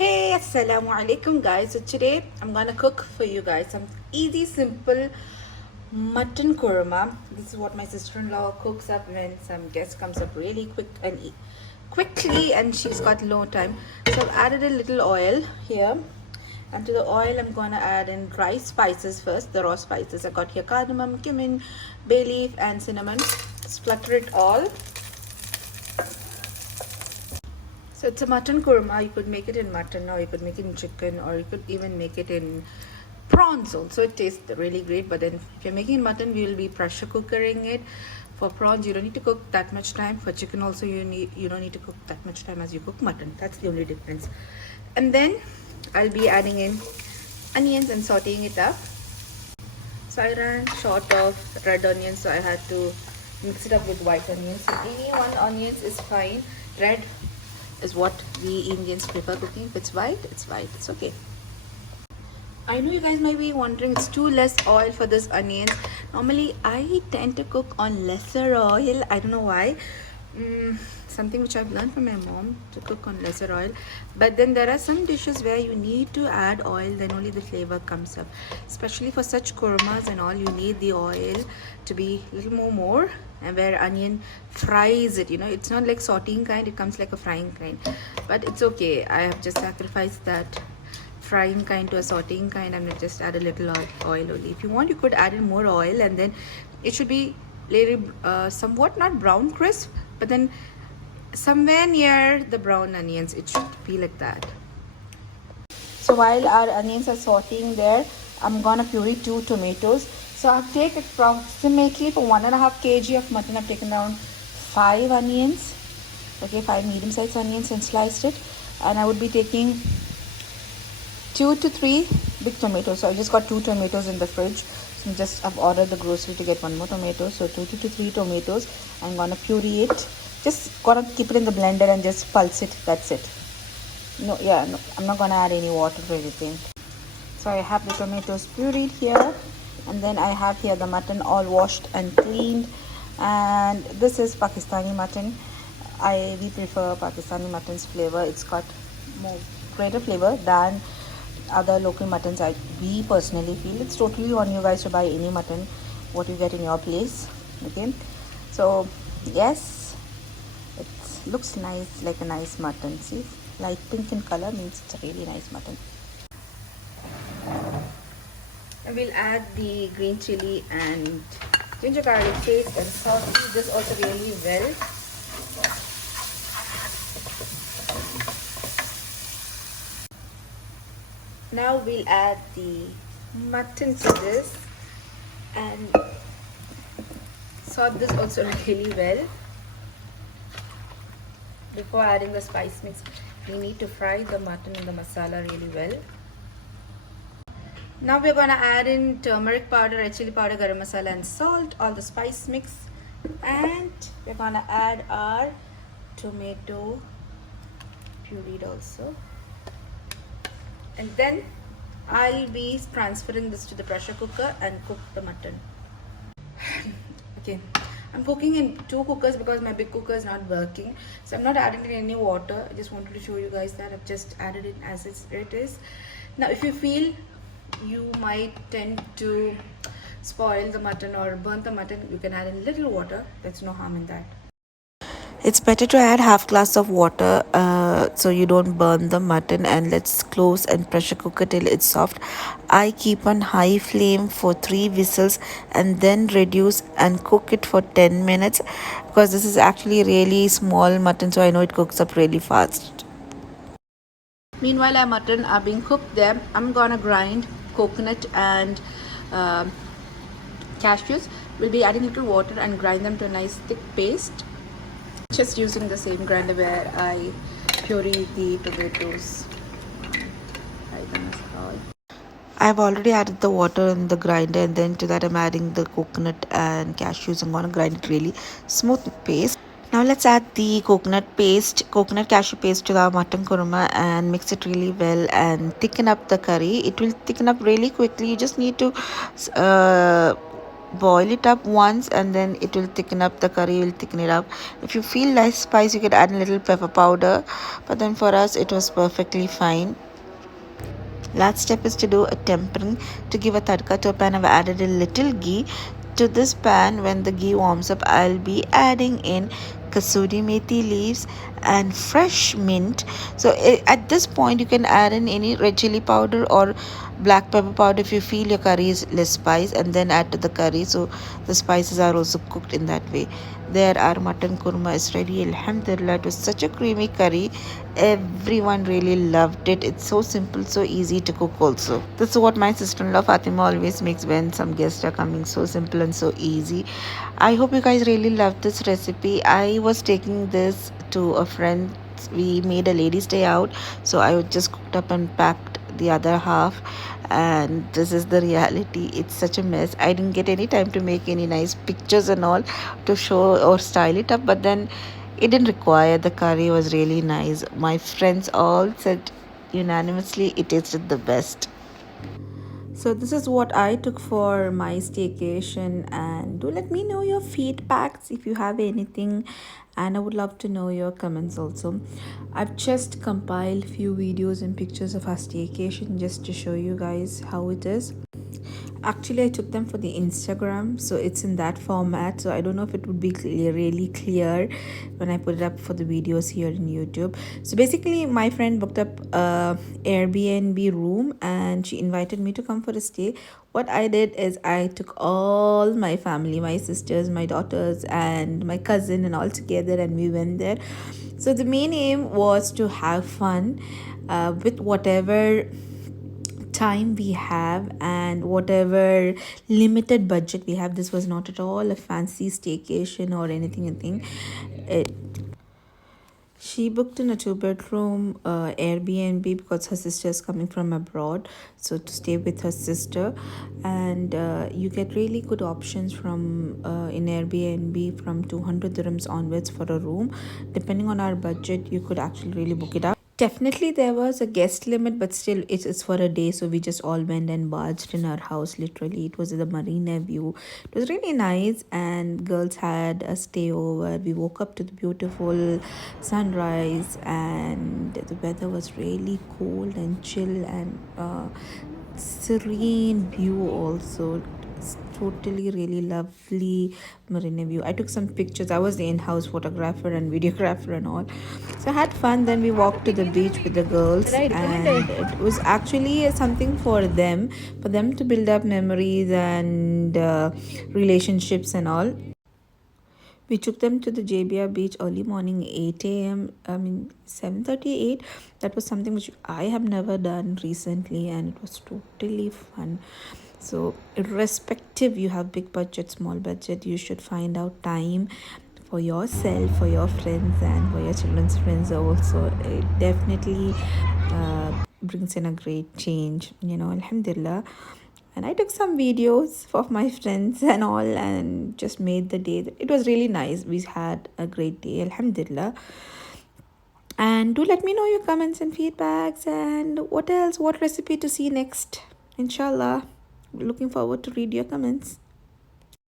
Hey, assalamu alaikum guys. So today I'm gonna cook for you guys some easy, simple mutton korma. This is what my sister-in-law cooks up when some guest comes up really quickly and she's got low time. So I've added a little oil here. And to the oil I'm gonna add in dry spices first, the raw spices. I got here cardamom, cumin, bay leaf and cinnamon. Splutter it all. So it's a mutton korma. You could make it in mutton, or you could make it in chicken, or you could even make it in prawns also. It tastes really great. But then if you're making mutton, we will be pressure cookering it. For prawns, you don't need to cook that much time. For chicken also, you don't need to cook that much time as you cook mutton. That's the only difference. And then I'll be adding in onions and sautéing it up. So I ran short of red onions, so I had to mix it up with white onions. So any one onions is fine. Red is what we Indians prefer cooking. If it's white, it's white. It's okay. I know you guys might be wondering, it's too less oil for this onions. Normally, I tend to cook on lesser oil. I don't know why. Something which I've learned from my mom, to cook on lesser oil. But then there are some dishes where you need to add oil, then only the flavor comes up. Especially for such kormas and all, you need the oil to be a little more, and where onion fries it, it's not like sauteing kind, it comes like a frying kind. But it's okay, I have just sacrificed that frying kind to a sauteing kind. I'm gonna just add a little oil only. If you want, you could add in more oil, and then it should be little somewhat not brown crisp, but then somewhere near the brown onions it should be like that. So while our onions are sauteing there, I'm gonna puree 2 tomatoes. So I've taken approximately for 1.5 kg of mutton, I've taken around 5 onions, okay, 5 medium-sized onions, and sliced it. And I would be taking 2 to 3 big tomatoes. So I just got 2 tomatoes in the fridge. So I've ordered the grocery to get 1 more tomato. So 2 to 3 tomatoes. I'm gonna puree it. Just gonna keep it in the blender and just pulse it. That's it. No, I'm not gonna add any water or anything. So I have the tomatoes pureed here, and then I have here the mutton all washed and cleaned. And this is Pakistani mutton. We prefer Pakistani mutton's flavor. It's got more greater flavor than other local muttons. We personally feel it's totally on you guys to buy any mutton what you get in your place. Okay, so yes, it looks nice, like a nice mutton. See, light pink in color means it's a really nice mutton. And we'll add the green chili and ginger garlic paste and saute this also really well. Now we'll add the mutton to this and saute this also really well. Before adding the spice mix, we need to fry the mutton and the masala really well. Now we're gonna add in turmeric powder, red chili powder, garam masala and salt, all the spice mix, and we're gonna add our tomato pureed also. And then I'll be transferring this to the pressure cooker and cook the mutton. Okay, I'm cooking in 2 cookers because my big cooker is not working. So I'm not adding in any water. I just wanted to show you guys that I've just added it as it is. Now if you feel you might tend to spoil the mutton or burn the mutton, you can add in little water. There's no harm in that. It's better to add half glass of water so you don't burn the mutton. And let's close and pressure cook it till it's soft. I keep on high flame for 3 whistles and then reduce and cook it for 10 minutes because this is actually really small mutton, so I know it cooks up really fast. Meanwhile, our mutton are being cooked there. I'm gonna grind coconut and cashews. We'll be adding little water and grind them to a nice thick paste. Just using the same grinder where I puree the tomatoes. I've already added the water in the grinder, and then to that I'm adding the coconut and cashews. I'm gonna grind it really smooth paste. Now let's add the coconut cashew paste to the mutton korma and mix it really well and thicken up the curry. It will thicken up really quickly. You just need to boil it up once and then it will thicken up, the curry will thicken it up. If you feel less spice, you could add a little pepper powder, but then for us it was perfectly fine. Last step is to do a tempering. To give a tadka to a pan, I've added a little ghee. To this pan, when the ghee warms up, I'll be adding in Kasuri Methi leaves and fresh mint. So at this point, you can add in any red chili powder or black pepper powder if you feel your curry is less spice, and then add to the curry. So the spices are also cooked in that way. There, our mutton korma is ready. Alhamdulillah, it was such a creamy curry. Everyone really loved it. It's so simple, so easy to cook also. This is what my sister-in-law Fatima always makes when some guests are coming. So simple and so easy. I hope you guys really love this recipe. I was taking this to a friend. We made a ladies day out, so I just cooked up and packed the other half, and this is the reality. It's such a mess. I didn't get any time to make any nice pictures and all to show or style it up, but then it didn't require. The curry was really nice. My friends all said unanimously it tasted the best. So this is what I took for my staycation, and do let me know your feedbacks if you have anything, and I would love to know your comments also. I've just compiled few videos and pictures of our staycation just to show you guys how it is. Actually, I took them for the Instagram, so it's in that format. So I don't know if it would be really clear when I put it up for the videos here in YouTube. So basically, my friend booked up a Airbnb room and she invited me to come for a stay. What I did is I took all my family, my sisters, my daughters, and my cousin, and all together, and we went there. So the main aim was to have fun with whatever time we have and whatever limited budget we have. This was not at all a fancy staycation or anything. I think she booked in a two-bedroom Airbnb because her sister is coming from abroad, so to stay with her sister. And you get really good options from in Airbnb from 200 dirhams onwards for a room. Depending on our budget, you could actually really book it out. Definitely, there was a guest limit, but still, it's for a day. So we just all went and barged in our house. Literally, it was the marina view. It was really nice, and girls had a stay over. We woke up to the beautiful sunrise, and the weather was really cold and chill and serene view also. It's totally really lovely marina view. I took some pictures. I was the in-house photographer and videographer and all, so I had fun. Then we walked to the beach with the girls, and it was actually something for them to build up memories and relationships and all. We took them to the JBR beach early morning, 8 a.m. I mean 7:38. That was something which I have never done recently, and it was totally fun. So irrespective you have big budget, small budget, you should find out time for yourself, for your friends, and for your children's friends also. It definitely brings in a great change, alhamdulillah. And I took some videos of my friends and all, and just made the day. It was really nice. We had a great day, alhamdulillah. And do let me know your comments and feedbacks, and what else, what recipe to see next, inshallah. Looking forward to read your comments.